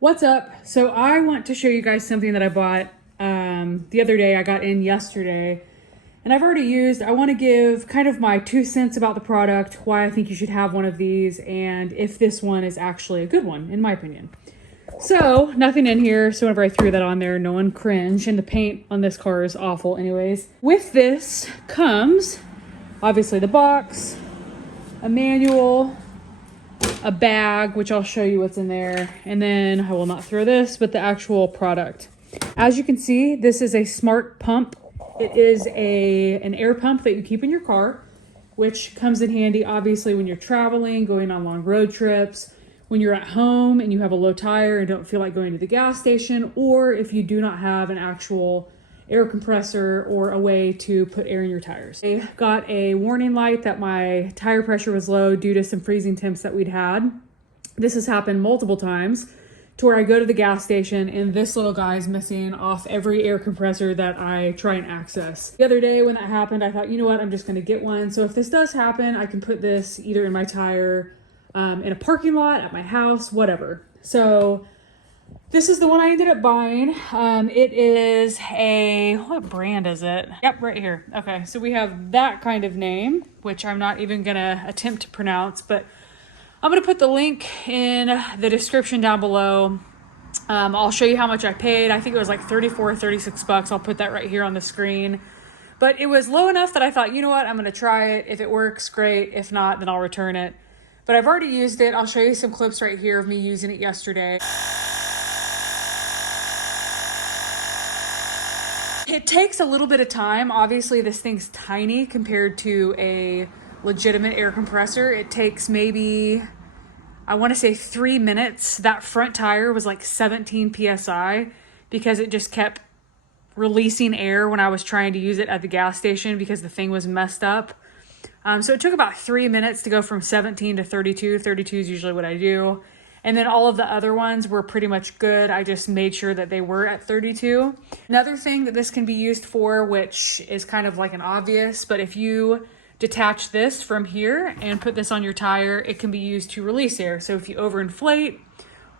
What's up? So I want to show you guys something that I bought the other day. I got in yesterday and I've already used. I want to give kind of my 2 cents about the product, why I think you should have one of these, and if this one is actually a good one, in my opinion. So nothing in here. So whenever I threw that on there, no one cringed, and the paint on this car is awful anyways. With this comes obviously the box, a manual, a bag, which I'll show you what's in there, and then I will not throw this, but the actual product. As you can see, this is a smart pump. It is an air pump that you keep in your car, which comes in handy obviously when you're traveling, going on long road trips, when you're at home and you have a low tire and don't feel like going to the gas station, or if you do not have an actual air compressor or a way to put air in your tires. I got a warning light that my tire pressure was low due to some freezing temps that we'd had. This has happened multiple times to where I go to the gas station and this little guy's missing off every air compressor that I try and access. The other day when that happened, I thought, you know what, I'm just gonna get one. So if this does happen, I can put this either in my tire, in a parking lot, at my house, whatever. So this is the one I ended up buying. It is what brand is it? Yep, right here. Okay, so we have that kind of name, which I'm not even gonna attempt to pronounce, but I'm gonna put the link in the description down below. I'll show you how much I paid. I think it was like 34 or 36 bucks. I'll put that right here on the screen. But it was low enough that I thought, you know what, I'm gonna try it. If it works, great. If not, then I'll return it. But I've already used it. I'll show you some clips right here of me using it yesterday. It takes a little bit of time. Obviously, this thing's tiny compared to a legitimate air compressor. It takes maybe, I want to say 3 minutes. That front tire was like 17 PSI because it just kept releasing air when I was trying to use it at the gas station because the thing was messed up. So it took about 3 minutes to go from 17 to 32. 32 is usually what I do. And then all of the other ones were pretty much good. I just made sure that they were at 32. Another thing that this can be used for, which is kind of like an obvious, but if you detach this from here and put this on your tire, it can be used to release air. So if you overinflate,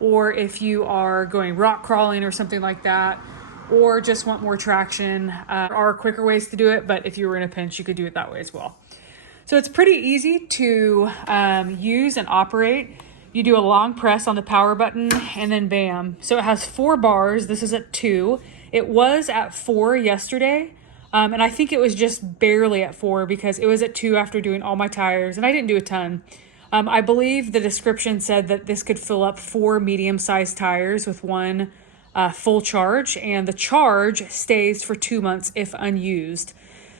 or if you are going rock crawling or something like that, or just want more traction, there are quicker ways to do it, but if you were in a pinch, you could do it that way as well. So it's pretty easy to use and operate. You do a long press on the power button and then bam. So it has 4 bars. This is at 2. It was at 4 yesterday. And I think it was just barely at 4 because it was at 2 after doing all my tires and I didn't do a ton. I believe the description said that this could fill up 4 medium-sized tires with one full charge, and the charge stays for 2 months if unused.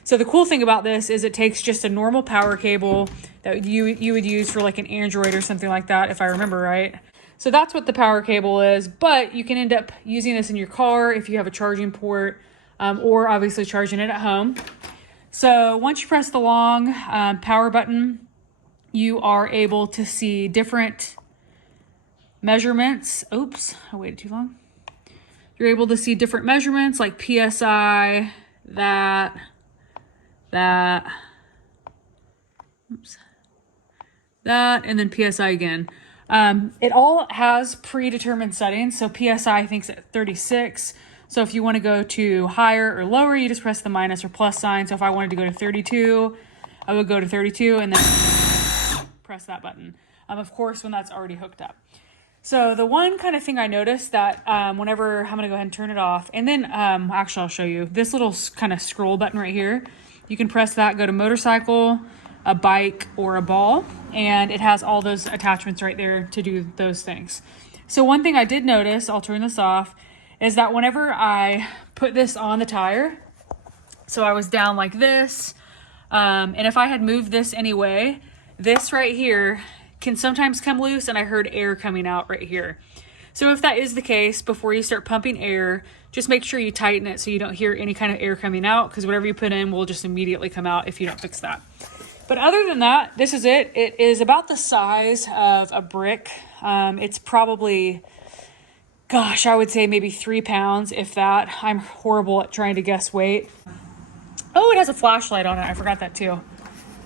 So the cool thing about this is it takes just a normal power cable that you would use for like an Android or something like that, if I remember right. So that's what the power cable is, but you can end up using this in your car if you have a charging port, or obviously charging it at home. So once you press the long power button, you are able to see different measurements. Oops, I waited too long. You're able to see different measurements like PSI, that, oops, that, and then PSI again. It all has predetermined settings. So PSI I think is at 36. So if you want to go to higher or lower, you just press the minus or plus sign. So if I wanted to go to 32, I would go to 32 and then press that button. Of course, when that's already hooked up. So the one kind of thing I noticed that whenever, I'm going to go ahead and turn it off. And then actually I'll show you this little kind of scroll button right here. You can press that, go to motorcycle, a bike, or a ball. And it has all those attachments right there to do those things. So one thing I did notice, I'll turn this off, is that whenever I put this on the tire, so I was down like this, and if I had moved this anyway, this right here can sometimes come loose, and I heard air coming out right here. So if that is the case, before you start pumping air, just make sure you tighten it so you don't hear any kind of air coming out, because whatever you put in will just immediately come out if you don't fix that. But other than that, this is it. It is about the size of a brick. It's probably, gosh, I would say maybe 3 pounds, if that. I'm horrible at trying to guess weight. Oh, it has a flashlight on it. I forgot that too.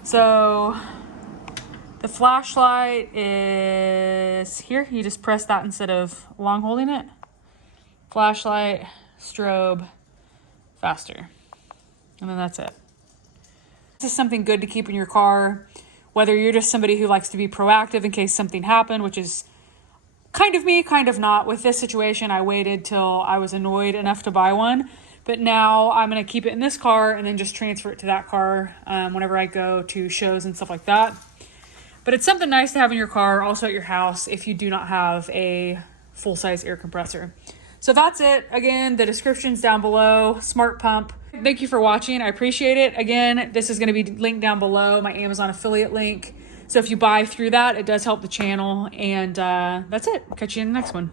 So The flashlight is here. You just press that instead of long holding it. Flashlight, strobe, faster. And then that's it. This is something good to keep in your car, whether you're just somebody who likes to be proactive in case something happened, which is kind of me, kind of not. With this situation, I waited till I was annoyed enough to buy one. But now I'm going to keep it in this car and then just transfer it to that car whenever I go to shows and stuff like that. But it's something nice to have in your car, also at your house, if you do not have a full-size air compressor. So that's it. Again, the description's down below. Smart pump. Thank you for watching. I appreciate it. Again, this is going to be linked down below, my Amazon affiliate link. So if you buy through that, it does help the channel. And that's it. Catch you in the next one.